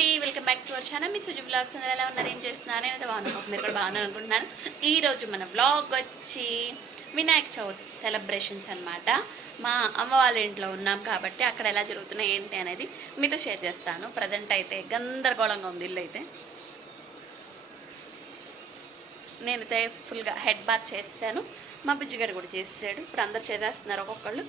అండి welcome back to our channel. Me Suju blogs అందరూ ఎలా ఉన్నారు? ఏం చేస్తున్నారు? నేనైతే బాగున్నాను. మీరు కూడా బాగున్నాను అనుకుంటున్నాను. ఈ రోజు మన బ్లాగ్ వచ్చి వినాయక చవితి సెలబ్రేషన్స్ అన్నమాట. మా అమ్మ వాళ్ళ ఇంట్లో ఉన్నాం కాబట్టి అక్కడ ఎలా జరుగుతున్నాయి ఏంటి అనేది మీతో షేర్ చేస్తాను. ప్రజెంట్ అయితే గందరగోళంగా ఉంది ఇల్లు అయితే. నేనైతే ఫుల్గా హెడ్ బాత్ చేస్తాను. మా బుజ్జిగారు కూడా చేసాడు ఇప్పుడు అందరు చేసేస్తున్నారు ఒక్కొక్కళ్ళు.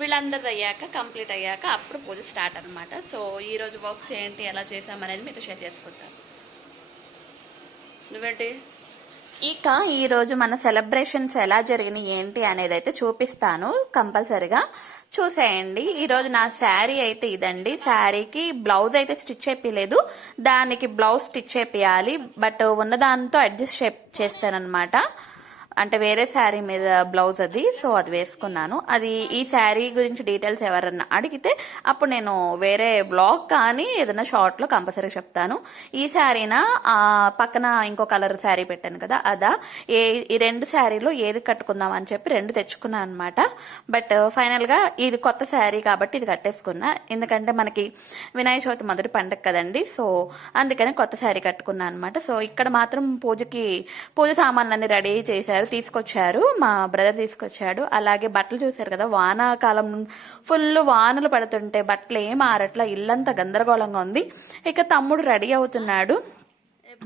వీళ్ళందరిది అయ్యాక కంప్లీట్ అయ్యాక అప్పుడు పూజ స్టార్ట్ అనమాట సో ఈరోజు వర్క్స్ ఏంటి ఎలా చేసామనేది మీతో షేర్ చేసుకుంటాను నువ్వేంటి? ఇక ఈరోజు మన సెలబ్రేషన్స్ ఎలా జరిగినాయి ఏంటి అనేది అయితే చూపిస్తాను కంపల్సరిగా. చూసేయండి. ఈరోజు నా శారీ అయితే ఇదండి. శారీకి బ్లౌజ్ అయితే స్టిచ్ చేపించలేదు దానికి బ్లౌజ్ స్టిచ్ చేపియాలి. బట్ ఉన్న దాంతో అడ్జస్ట్ చేస్తానన్నమాట. అంటే వేరే శారీ మీద బ్లౌజ్ అది సో అది వేసుకున్నాను. అది ఈ శారీ గురించి డీటెయిల్స్ ఎవరన్నా అడిగితే అప్పుడు నేను వేరే బ్లాగ్ కానీ ఏదైనా షార్ట్లో కంపల్సరీ చెప్తాను. ఈ శారీనా? పక్కన ఇంకో కలర్ శారీ పెట్టాను కదా అదా? ఏ ఈ రెండు శారీలో ఏది కట్టుకుందాం అని చెప్పి రెండు తెచ్చుకున్నాను అనమాట బట్ ఫైనల్గా ఇది కొత్త శారీ కాబట్టి ఇది కట్టేసుకున్నా. ఎందుకంటే మనకి వినాయక చవితి మొదటి పండగ కదండి సో అందుకని కొత్త శారీ కట్టుకున్నాను అనమాట సో ఇక్కడ మాత్రం పూజకి పూజ సామాన్లన్నీ రెడీ చేశారు. తీసుకొచ్చారు. మా బ్రదర్ తీసుకొచ్చాడు. అలాగే బట్టలు చూశారు కదా వానాకాలం ఫుల్ వానలు పడుతుంటే బట్టలు ఏం ఆరట్లా ఇల్లంతా గందరగోళంగా ఉంది. ఇక తమ్ముడు రెడీ అవుతున్నాడు.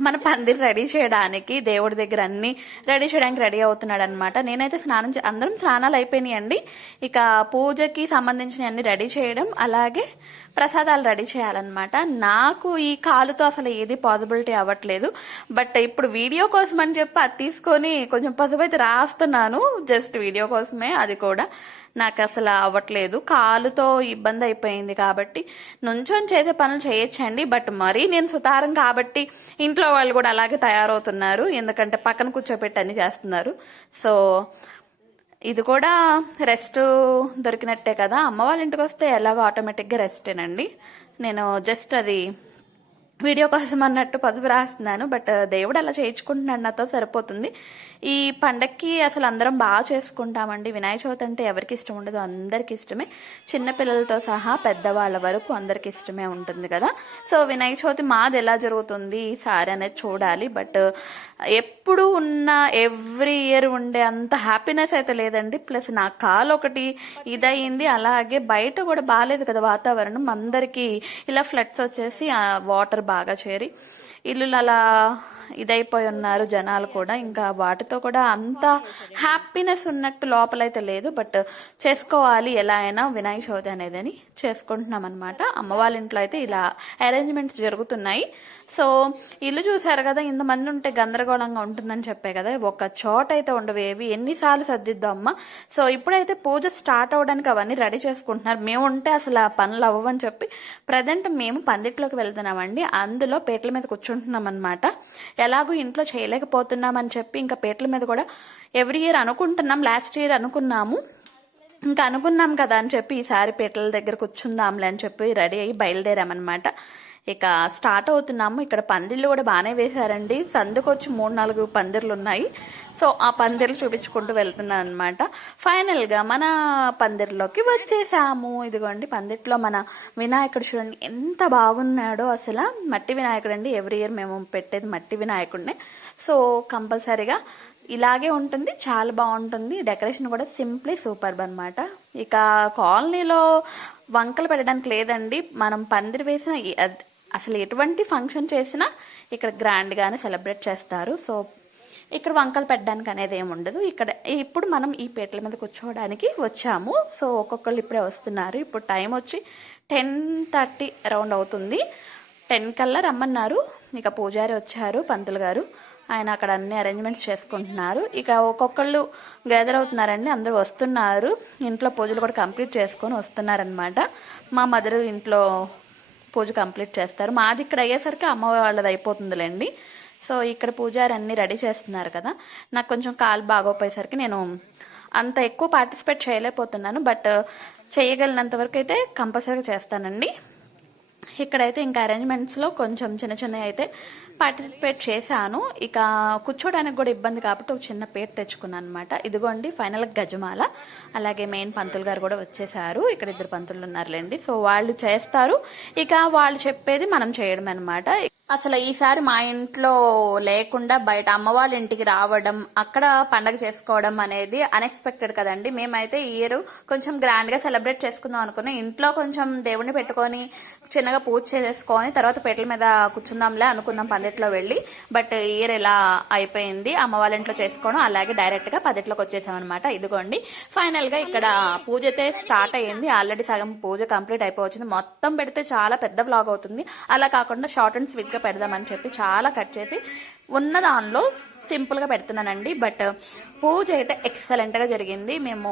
మన పందిరి రెడీ చేయడానికి దేవుడి దగ్గర అన్ని రెడీ చేయడానికి రెడీ అవుతున్నాడు అనమాట నేనైతే స్నానం చే- అందరం స్నానాలు అయిపోయినాయండి. ఇక పూజకి సంబంధించిన అన్ని రెడీ చేయడం. అలాగే ప్రసాదాలు రెడీ చేయాలన్నమాట. నాకు ఈ కాలుతో అసలు ఏది పాసిబిలిటీ అవ్వట్లేదు. బట్ ఇప్పుడు వీడియో కోసం అని చెప్పి అది తీసుకొని కొంచెం పసుపు అయితే రాస్తున్నాను. జస్ట్ వీడియో కోసమే అది కూడా. నాకు అసలు అవ్వట్లేదు. కాలుతో ఇబ్బంది అయిపోయింది కాబట్టి నుంచొని చేసే పనులు చేయొచ్చండి. బట్ మరీ నేను సుతారం కాబట్టి ఇంట్లో వాళ్ళు కూడా అలాగే తయారవుతున్నారు. ఎందుకంటే పక్కన కూర్చోపెట్టి అన్ని చేస్తున్నారు. సో ఇది కూడా రెస్ట్ దొరికినట్టే కదా. అమ్మ వాళ్ళ ఇంటికి వస్తే ఎలాగో ఆటోమేటిక్గా రెస్టేనండి నేను జస్ట్ అది వీడియో కోసం అన్నట్టు పసుపు రాస్తున్నాను బట్ దేవుడు అలా చేయించుకుంటున్నాడు నాతో సరిపోతుంది. ఈ పండక్కి అసలు అందరం బాగా చేసుకుంటామండి. వినాయక చవితి అంటే ఎవరికి ఇష్టం ఉండదు అందరికి ఇష్టమే. చిన్నపిల్లలతో సహా పెద్దవాళ్ళ వరకు అందరికి ఇష్టమే ఉంటుంది కదా. సో వినాయక చవితి మాది ఎలా జరుగుతుంది ఈసారి అనేది చూడాలి. బట్ ఎప్పుడు ఉన్న ఎవ్రీ ఇయర్ ఉండే అంత హ్యాపీనెస్ అయితే లేదండి. ప్లస్ నా కాలు ఒకటి ఇదయింది. అలాగే బయట కూడా బాగాలేదు కదా వాతావరణం. అందరికీ ఇలా ఫ్లడ్స్ వచ్చేసి వాటర్ బాగా చేరి ఇల్లులు అలా ఇదైపోయి ఉన్నారు జనాలు కూడా. ఇంకా వాటితో కూడా అంత హ్యాపీనెస్ ఉన్నట్టు లోపలైతే లేదు బట్ చేసుకోవాలి ఎలా అయినా వినాయక చవితి అనేది అని చేసుకుంటున్నాం అనమాట అమ్మ వాళ్ళ ఇంట్లో అయితే ఇలా అరేంజ్మెంట్స్ జరుగుతున్నాయి. సో ఇల్లు చూసారు కదా ఇంతమంది ఉంటే గందరగోళంగా ఉంటుందని చెప్పే కదా ఒక చోట అయితే ఉండవేవి ఎన్నిసార్లు సర్దిద్దాం అమ్మ? సో ఇప్పుడైతే పూజ స్టార్ట్ అవ్వడానికి అవన్నీ రెడీ చేసుకుంటున్నారు. మేము ఉంటే అసలు ఆ పనులు అవ్వని చెప్పి ప్రజెంట్ మేము పందిట్లోకి వెళ్తున్నామండి. అందులో పేటల మీద కూర్చుంటున్నాం అనమాట ఎలాగో ఇంట్లో చేయలేకపోతున్నామని చెప్పి ఇంకా పీటల మీద కూడా ఎవ్రీ ఇయర్ అనుకుంటున్నాం లాస్ట్ ఇయర్ అనుకున్నాము. ఇంకా అనుకున్నాం కదా అని చెప్పి ఈసారి పీటల దగ్గర కూర్చుందాంలే అని చెప్పి రెడీ అయ్యి బయలుదేరామన్నమాట. ఇక స్టార్ట్ అవుతున్నాము. ఇక్కడ పందిర్లు కూడా బాగానే వేశారండి. సందుకు వచ్చి మూడు నాలుగు పందిర్లు ఉన్నాయి సో ఆ పందిర్లు చూపించుకుంటూ వెళ్తున్నాను అనమాట ఫైనల్గా మన పందిర్లోకి వచ్చేసాము. ఇదిగోండి పందిట్లో మన వినాయకుడు చూడండి ఎంత బాగున్నాడో అసలు. మట్టి వినాయకుడు అండి. ఎవ్రీ ఇయర్ మేము పెట్టేది మట్టి వినాయకుడినే. సో కంపల్సరీగా ఇలాగే ఉంటుంది. చాలా బాగుంటుంది. డెకరేషన్ కూడా సింప్లీ సూపర్బ్ అనమాట ఇక కాలనీలో వంకలు పెట్టడానికి లేదండి. మనం పందిరి వేసిన అసలు ఎటువంటి ఫంక్షన్ చేసినా ఇక్కడ గ్రాండ్గానే సెలబ్రేట్ చేస్తారు. సో ఇక్కడ వంకలు పెట్టడానికి అనేది ఏమి ఉండదు. ఇక్కడ ఇప్పుడు మనం ఈ పీటల మీద కూర్చోవడానికి వచ్చాము. సో ఒక్కొక్కళ్ళు ఇప్పుడే వస్తున్నారు. ఇప్పుడు టైం వచ్చి టెన్ థర్టీ అరౌండ్ అవుతుంది. టెన్ కల్లా రమ్మన్నారు. ఇక పూజారి వచ్చారు పంతులు గారు. ఆయన అక్కడ అన్ని అరేంజ్మెంట్స్ చేసుకుంటున్నారు. ఇక ఒక్కొక్కళ్ళు గ్యాదర్ అవుతున్నారండి. అందరూ వస్తున్నారు. ఇంట్లో పూజలు కూడా కంప్లీట్ చేసుకొని వస్తున్నారనమాట మా మదర్ ఇంట్లో పూజ కంప్లీట్ చేస్తారు. మాది ఇక్కడ అయ్యేసరికి అమ్మ వాళ్ళది అయిపోతుందిలేండి. సో ఇక్కడ పూజారి అన్ని రెడీ చేస్తున్నారు కదా. నాకు కొంచెం కాలు బాగోపోయేసరికి నేను అంత ఎక్కువ పార్టిసిపేట్ చేయలేకపోతున్నాను. బట్ చేయగలిగినంత వరకు అయితే కంపల్సరీగా చేస్తానండి. ఇక్కడైతే ఇంకా అరేంజ్మెంట్స్లో కొంచెం చిన్న చిన్నవి అయితే పార్టిసిపేట్ చేశాను. ఇక కూర్చోడానికి కూడా ఇబ్బంది కాబట్టి ఒక చిన్న పేరు తెచ్చుకున్నాను అనమాట ఇదిగోండి ఫైనల్ గజమాల. అలాగే మెయిన్ పంతులు గారు కూడా వచ్చేసారు ఇక్కడ ఇద్దరు పంతులు ఉన్నారులేండి. సో వాళ్ళు చేస్తారు. ఇక వాళ్ళు చెప్పేది మనం చేయడం అనమాట అసలు ఈసారి మా ఇంట్లో లేకుండా బయట అమ్మ వాళ్ళ ఇంటికి రావడం అక్కడ పండగ చేసుకోవడం అనేది అన్ఎక్స్పెక్టెడ్ కదండి. మేమైతే ఈ ఇయర్ కొంచెం గ్రాండ్గా సెలబ్రేట్ చేసుకుందాం అనుకున్నాం. ఇంట్లో కొంచెం దేవుణ్ణి పెట్టుకొని చిన్నగా పూజ చేసేసుకొని తర్వాత పెట్ల మీద కూర్చుందాంలే అనుకున్నాం పందిట్లో వెళ్ళి. బట్ ఇయర్ ఇలా అయిపోయింది అమ్మ వాళ్ళ ఇంట్లో చేసుకోవడం అలాగే డైరెక్ట్గా పదిట్లోకి వచ్చేసామన్నమాట. ఇదిగోండి. ఫైనల్గా ఇక్కడ పూజ అయితే స్టార్ట్ అయ్యింది. ఆల్రెడీ సగం పూజ కంప్లీట్ అయిపోవచ్చింది. మొత్తం పెడితే చాలా పెద్ద వ్లాగ్ అవుతుంది. అలా కాకుండా షార్ట్ అండ్ స్వీట్గా పెడదామని చెప్పి చాలా కట్ చేసి ఉన్న దానిలో సింపుల్గా పెడుతున్నానండి. బట్ పూజ అయితే ఎక్సలెంట్గా జరిగింది. మేము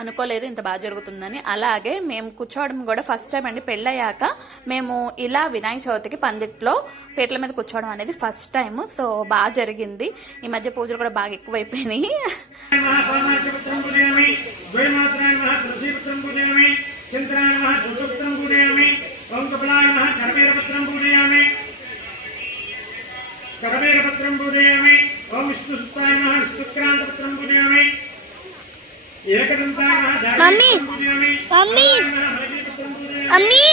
అనుకోలేదు ఇంత బాగా జరుగుతుందని అలాగే మేము కూర్చోవడం కూడా ఫస్ట్ టైం అండి పెళ్ళయ్యాక మేము ఇలా వినాయక చవితికి పందిట్లో పీటల మీద కూర్చోవడం అనేది ఫస్ట్ టైం సో బాగా జరిగింది ఈ మధ్య పూజలు కూడా బాగా ఎక్కువైపోయినాయి పరమార్థపుత్రం పూజయామి పూజయామి ఓం కపిలాయ నమః కరవీరపుత్రం పూజయామి కరవీరపుత్రం పూజయామి మమ్మీ. జాగరిపుత్రం పూజయామి మమ్మీ హరిపుత్రం పూజయామి మమ్మీ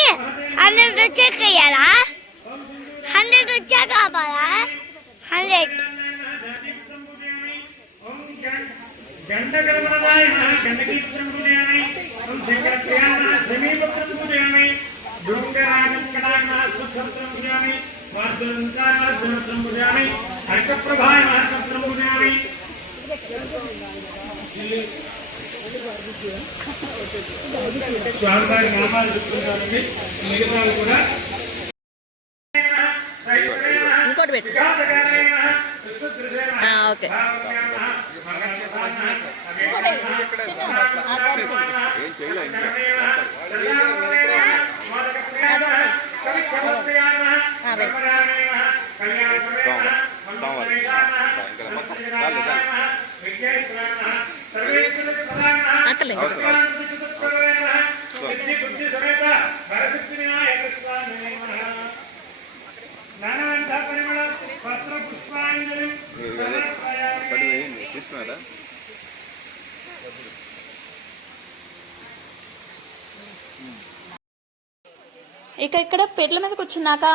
హండ్రెడ్ వచ్చాక ఇయ్యాలా హండ్రెడ్ వచ్చాక కావాలా హండ్రెడ్ గండగణమనాయ నమః గండకీపుత్రం స్వామివారి నామాలు చెప్తున్నానండి మిగతా కూడా ఇంకోటి పెట్టు. ఓకే అక్కలే నానాంత ఇక ఇక్కడ పెట్ల మీద వచ్చినాక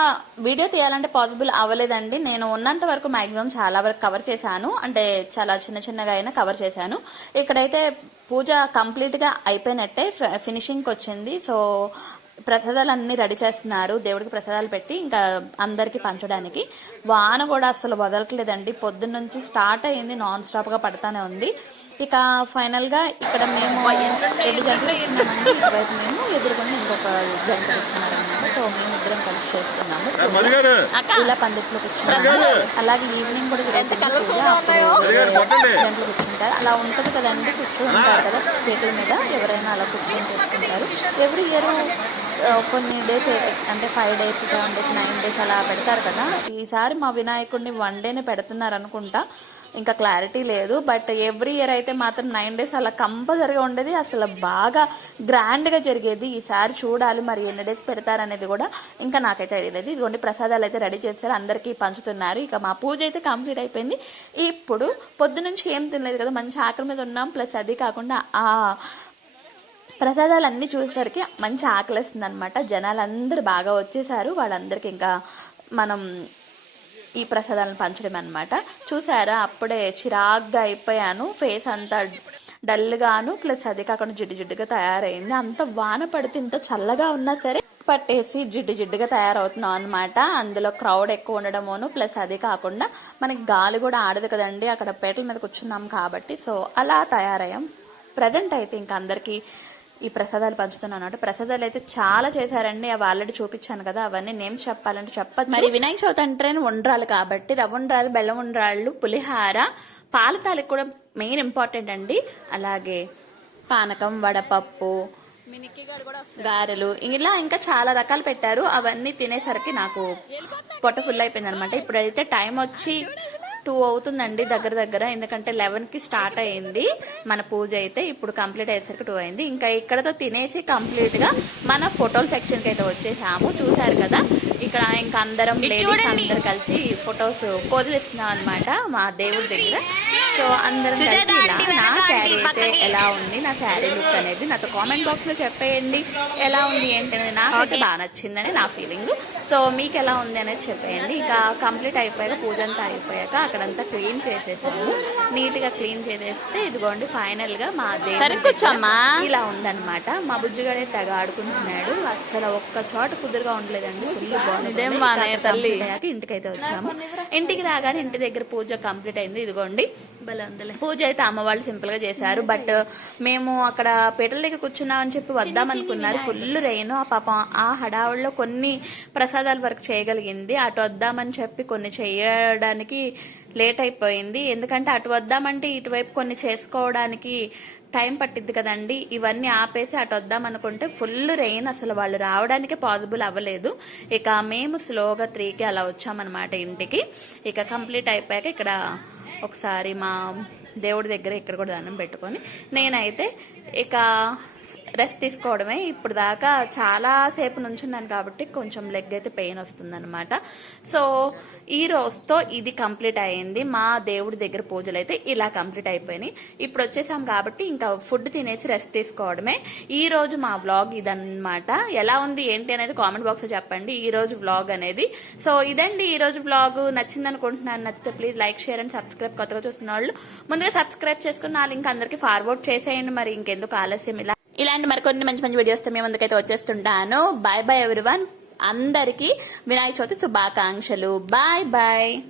వీడియో తీయాలంటే పాసిబుల్ అవ్వలేదండి. నేను ఉన్నంత వరకు మాక్సిమం చాలా వరకు కవర్ చేశాను. అంటే చాలా చిన్న చిన్నగా అయినా కవర్ చేశాను. ఇక్కడైతే పూజ కంప్లీట్గా అయిపోయినట్టే ఫినిషింగ్కి వచ్చింది సో ప్రసాదాలు అన్ని రెడీ చేస్తున్నారు. దేవుడికి ప్రసాదాలు పెట్టి ఇంకా అందరికి పంచడానికి. వాన కూడా అసలు వదలట్లేదండి. పొద్దున్న నుంచి స్టార్ట్ అయింది. నాన్ స్టాప్గా పడతానే ఉంది. ఇక ఫైనల్గా ఇక్కడ మేము గంటలు ఇటువైపు మేము ఎదురుకుండా ఇంకొక గంట సో మేము ఇద్దరం కలిసి చేస్తున్నాము. ఇలా పందిట్లో కూర్చున్నాము అలాగే ఈవినింగ్ కూడా. గంటలు కూర్చుంటారు. అలా ఉంటది కదండి కూర్చుంటారు కదా పీటల మీద ఎవరైనా అలా కూర్చొని చేసుకుంటారు ఎవ్రీ ఇయర్ కొన్ని డేస్ అంటే five days seven days nine days అలా పెడతారు కదా. ఈసారి మా వినాయకుడిని వన్ డేనే పెడుతున్నారు అనుకుంటా. ఇంకా క్లారిటీ లేదు. బట్ ఎవ్రీ ఇయర్ అయితే మాత్రం నైన్ డేస్ అలా కంపల్సరిగా ఉండేది. అసలు బాగా గ్రాండ్గా జరిగేది. ఈసారి చూడాలి మరి ఎన్ని డేస్ పెడతారనేది కూడా ఇంకా నాకైతే ఐడియా ఇదిగోండి ప్రసాదాలు అయితే రెడీ చేస్తారు అందరికీ పంచుతున్నారు. ఇక మా పూజ అయితే కంప్లీట్ అయిపోయింది. ఇప్పుడు పొద్దునుంచి ఏం తినలేదు కదా మంచి ఆకలి మీద ఉన్నాం. ప్లస్ అది కాకుండా ఆ ప్రసాదాలు అన్నీ చూసేసరికి మంచి ఆకలిస్తుంది అనమాట జనాలందరూ బాగా వచ్చేసారు. వాళ్ళందరికీ ఇంకా మనం ఈ ప్రసాదాలను పంచడం అనమాట చూసారా? అప్పుడే చిరాగ్గా అయిపోయాను. ఫేస్ అంతా డల్గాను. ప్లస్ అది కాకుండా జిడ్డు జిడ్డుగా తయారైంది. అంత వాన పడితే ఇంత చల్లగా ఉన్నా సరే పట్టేసి జిడ్డు జిడ్డుగా తయారవుతున్నాం అనమాట అందులో క్రౌడ్ ఎక్కువ ఉండడమోను. ప్లస్ అది కాకుండా మనకి గాలి కూడా ఆడదు కదండి. అక్కడ పేటల మీద కూర్చున్నాం కాబట్టి. సో అలా తయారయ్యాం. ప్రజెంట్ అయితే ఇంకా అందరికీ ఈ ప్రసాదాలు పంచుతున్నాను అనమాట ప్రసాదాలు అయితే చాలా చేశారండి. అవి ఆల్రెడీ చూపించాను కదా అవన్నీ నేమ్ చెప్పాలంటే చెప్పదు మరి వినాయక చవితి అంటేనే ఉండ్రాలు కాబట్టి రవ్వ ఉండ్రాలు బెల్లం ఉండ్రాళ్ళు పులిహార పాల కూడా మెయిన్ ఇంపార్టెంట్ అండి. అలాగే పానకం వడపప్పు గారెలు ఇలా ఇంకా చాలా రకాలు పెట్టారు. అవన్నీ తినేసరికి నాకు పొట్ట ఫుల్ అయిపోయింది అనమాట ఇప్పుడైతే టైం వచ్చి టూ అవుతుందండి దగ్గర దగ్గర. ఎందుకంటే లెవెన్కి స్టార్ట్ అయింది మన పూజ అయితే ఇప్పుడు కంప్లీట్ అయ్యేసరికి టూ అయింది. ఇంకా ఇక్కడతో తినేసి కంప్లీట్గా మన ఫోటోల సెక్షన్కి అయితే వచ్చేసాము. చూసారు కదా? ఇక్కడ ఇంకా అందరం అందరు కలిసి ఫొటోస్ పోజులిస్తున్నాం అనమాట మా దేవుడి దగ్గర. సో అందరం కలిసి ఇలా నా శారీ అయితే ఎలా ఉంది? నా శారీ లుక్ అనేది నాతో కామెంట్ బాక్స్లో చెప్పేయండి. ఎలా ఉంది ఏంటి అనేది నాకైతే బాగా నచ్చిందని నా ఫీలింగ్ సో మీకు ఎలా ఉంది అనేది చెప్పేయండి. ఇక కంప్లీట్ అయిపోయాక పూజ అంతా అయిపోయాక అక్కడంతా క్లీన్ చేసేసాము. నీట్గా క్లీన్ చేసేస్తే ఇదిగోండి ఫైనల్గా మా దేవుడి ఇలా ఉందన్నమాట. మా బుజ్జిగాడే తెగ ఆడుకుంటున్నాడు. అసలు ఒక్క చోట కుదురుగా ఉండలేదండి. ఫుల్ బాగుంది ఇదేం బానే తల్లి. అయ్యాక ఇంటికి అయితే వచ్చాము. ఇంటికి రాగానే ఇంటి దగ్గర పూజ కంప్లీట్ అయింది. ఇదిగోండి. పూజ అయితే అమ్మ వాళ్ళు సింపుల్గా చేశారు బట్ మేము అక్కడ పీటల దగ్గర కూర్చున్నామని చెప్పి వద్దాం అనుకున్నారు. ఫుల్ రెయిన్ ఆ పాపం ఆ హడావుల్లో కొన్ని ప్రసాదాల వరకు చేయగలిగింది. అటు వద్దామని చెప్పి కొన్ని చేయడానికి లేట్ అయిపోయింది. ఎందుకంటే అటు వద్దామంటే ఇటువైపు కొన్ని చేసుకోవడానికి టైం పట్టిద్ది కదండి. ఇవన్నీ ఆపేసి అటు వద్దాం అనుకుంటే ఫుల్ రెయిన్ అసలు వాళ్ళు రావడానికే పాసిబుల్ అవ్వలేదు. ఇక మేము స్లోగా త్రీకి అలా వచ్చామన్నమాట ఇంటికి. ఇక కంప్లీట్ అయిపోయాక ఇక్కడ ఒకసారి మా దేవుడి దగ్గర ఇక్కడ కూడా దండం పెట్టుకొని నేనైతే ఇక రెస్ట్ తీసుకోవడమే. ఇప్పుడు దాకా చాలాసేపు నుంచున్నాను కాబట్టి కొంచెం లెగ్ అయితే పెయిన్ వస్తుందన్నమాట. సో ఈ రోజుతో ఇది కంప్లీట్ అయింది మా దేవుడి దగ్గర పూజలు అయితే ఇలా కంప్లీట్ అయిపోయినాయి. ఇప్పుడు వచ్చేసాం కాబట్టి ఇంకా ఫుడ్ తినేసి రెస్ట్ తీసుకోవడమే. ఈ రోజు మా వ్లాగ్ ఇదన్నమాట. ఎలా ఉంది ఏంటి అనేది కామెంట్ బాక్స్లో చెప్పండి. ఈ రోజు వ్లాగ్ అనేది. సో ఇదండి ఈ రోజు వ్లాగ్ నచ్చింది అనుకుంటున్నాను నచ్చితే please like share and subscribe కొత్తగా చూస్తున్న వాళ్ళు ముందుగా సబ్స్క్రైబ్ చేసుకుని నా లింక్ అందరికి ఫార్వర్డ్ చేసేయండి. మరి ఇంకెందుకు ఆలస్యం ఇలా ఇలాంటి మరికొన్ని మంచి మంచి వీడియోస్ మేము ముందుకైతే వచ్చేస్తుంటాను. బాయ్ బాయ్ వన్ అందరికీ వినాయక చవితి శుభాకాంక్షలు. Bye bye